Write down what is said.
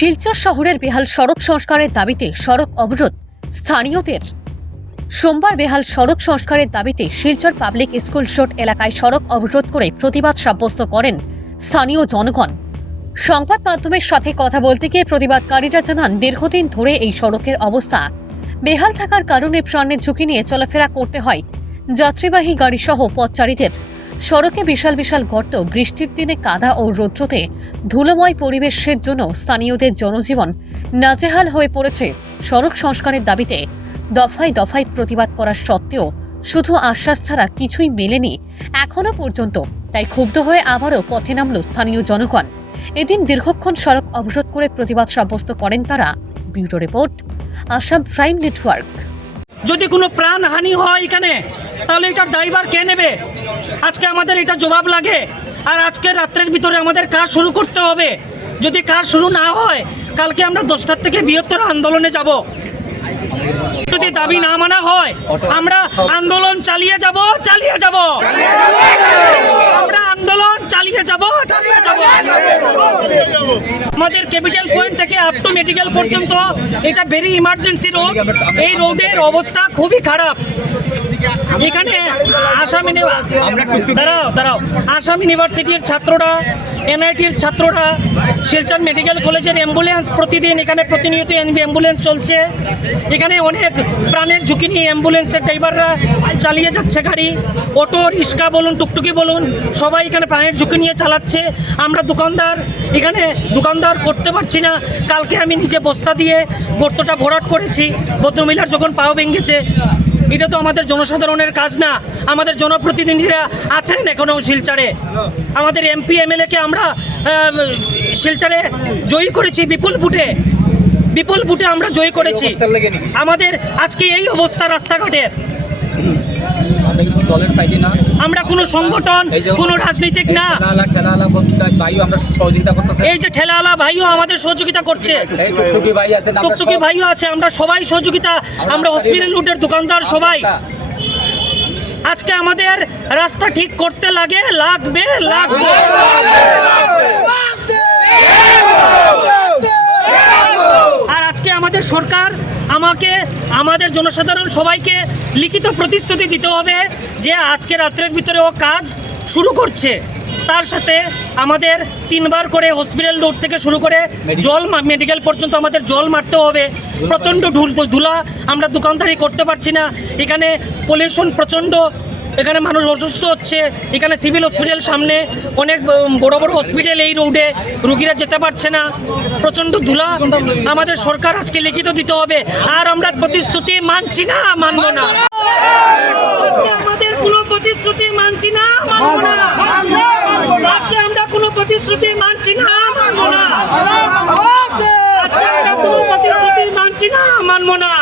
শিলচর শহরের বেহাল সড়ক সংস্কারের দাবিতে সড়ক অবরোধ স্থানীয়দের। সোমবার বেহাল সড়ক সংস্কারের দাবিতে শিলচর পাবলিক স্কুল রোড এলাকায় সড়ক অবরোধ করে প্রতিবাদ সাব্যস্ত করেন স্থানীয় জনগণ। সংবাদ মাধ্যমের সাথে কথা বলতে গিয়ে প্রতিবাদকারীরা জানান, দীর্ঘদিন ধরে এই সড়কের অবস্থা বেহাল থাকার কারণে প্রাণের ঝুঁকি নিয়ে চলাফেরা করতে হয় যাত্রীবাহী গাড়িসহ পথচারীদের। সড়কে বিশাল বিশাল গর্ত, বৃষ্টির দিনে কাদা ও রৌদ্রতে ধুলোময় পরিবেশের জন্য স্থানীয়দের জনজীবন নাজেহাল হয়ে পড়েছে। সড়ক সংস্কারের দাবিতে দফায় দফায় প্রতিবাদ করার সত্ত্বেও শুধু আশ্বাস ছাড়া কিছুই মেলেনি এখনো পর্যন্ত। তাই ক্ষুব্ধ হয়ে আবারও পথে নামল স্থানীয় জনগণ। এদিন দীর্ঘক্ষণ সড়ক অবরোধ করে প্রতিবাদ সাব্যস্ত করেন তারা। Bureau report, Assam prime network. যদি কোনো প্রাণহানি হয় এখানে, তাহলে এটার দায়ভার কে নেবে? আজকে আমাদের এটা জবাব লাগে। আর আজকে রাত্রের ভিতরে আমাদের কাজ শুরু করতে হবে। যদি কাজ শুরু না হয়, কালকে আমরা 10টার থেকে বৃহত্তর আন্দোলনে যাব। যদি দাবি না মানা হয়, আমরা আন্দোলন চালিয়ে যাব। আমরা আন্দোলন চালিয়ে যাব। আমাদের ক্যাপিটাল পয়েন্ট থেকে আপ টু মেডিকেল পর্যন্ত এটা ভেরি ইমার্জেন্সি রোড। এই রোডের অবস্থা খুবই খারাপ। এখানে আসাম ইউনিভার্সিটির ছাত্ররা, এনআইটির ছাত্ররা, শিলচর মেডিকেল কলেজের অ্যাম্বুলেন্স প্রতিদিন এখানে প্রতিনিয়ত অ্যাম্বুলেন্স চলছে। এখানে অনেক প্রাণের ঝুঁকি নিয়ে অ্যাম্বুলেন্সের ড্রাইভাররা চালিয়ে যাচ্ছে গাড়ি। অটো, রিক্সা বলুন, টুকটুকি বলুন, সবাই এখানে প্রাণের ঝুঁকি নিয়ে চালাচ্ছে। আমরা দোকানদার করতে পারছি না। কালকে আমি নিজে বস্তা দিয়ে গর্তটা ভরাট করেছি ভদ্রমহিলার যখন পাও ভেঙেছে। এটা তো আমাদের জনসাধারণের কাজ না। আমাদের জনপ্রতিনিধিরা আছেন এখনও শিলচরে। আমাদের এমপি এমএলএকে আমরা শিলচরে জয়ী করেছি বিপুল ভোটে আমরা জয়ী করেছি। আমাদের আজকে এই অবস্থা রাস্তাঘাটের। আমরা কোনো সংগঠন, কোনো রাজনৈতিক না। এই যে ঠেলাওয়ালা ভাইও আমাদের সহযোগিতা করছে, টুকটুকি ভাইও আছে। আমরা সবাই সহযোগিতা, আমরা হসপিটাল রুটের দোকানদার সবাই। আজকে আমাদের রাস্তা ঠিক করতে লাগবে। আর আজকে আমাদের সরকার আমাদের জনসাধারণ সবাইকে লিখিত প্রতিশ্রুতি দিতে হবে যে আজকে রাত্রের ভিতরে ও কাজ শুরু করছে। তার সাথে আমাদের 3বার করে হসপিটাল রোড থেকে শুরু করে মেডিকেল পর্যন্ত আমাদের জল মারতে হবে। প্রচণ্ড ধুলা, আমরা দোকানদারি করতে পারছি না। এখানে পলিউশন প্রচণ্ড, এখানে মানুষ অসুস্থ হচ্ছে। এখানে সিভিল হসপিটাল সামনে, অনেক বড় বড় হসপিটাল এই রোডে, রুগীরা যেতে পারছে না। প্রচণ্ড ধুলা। আমাদের সরকার আজকে লিখিত দিতে হবে। আর আমরা প্রতিশ্রুতি মানছি না, মানব না। আমাদের কোনো প্রতিশ্রুতি মানছি না, মানব না। আজকে আমরা কোনো প্রতিশ্রুতি মানছি না, মানব না। আজকে আমরা কোনো প্রতিশ্রুতি মানছি না, মানব না।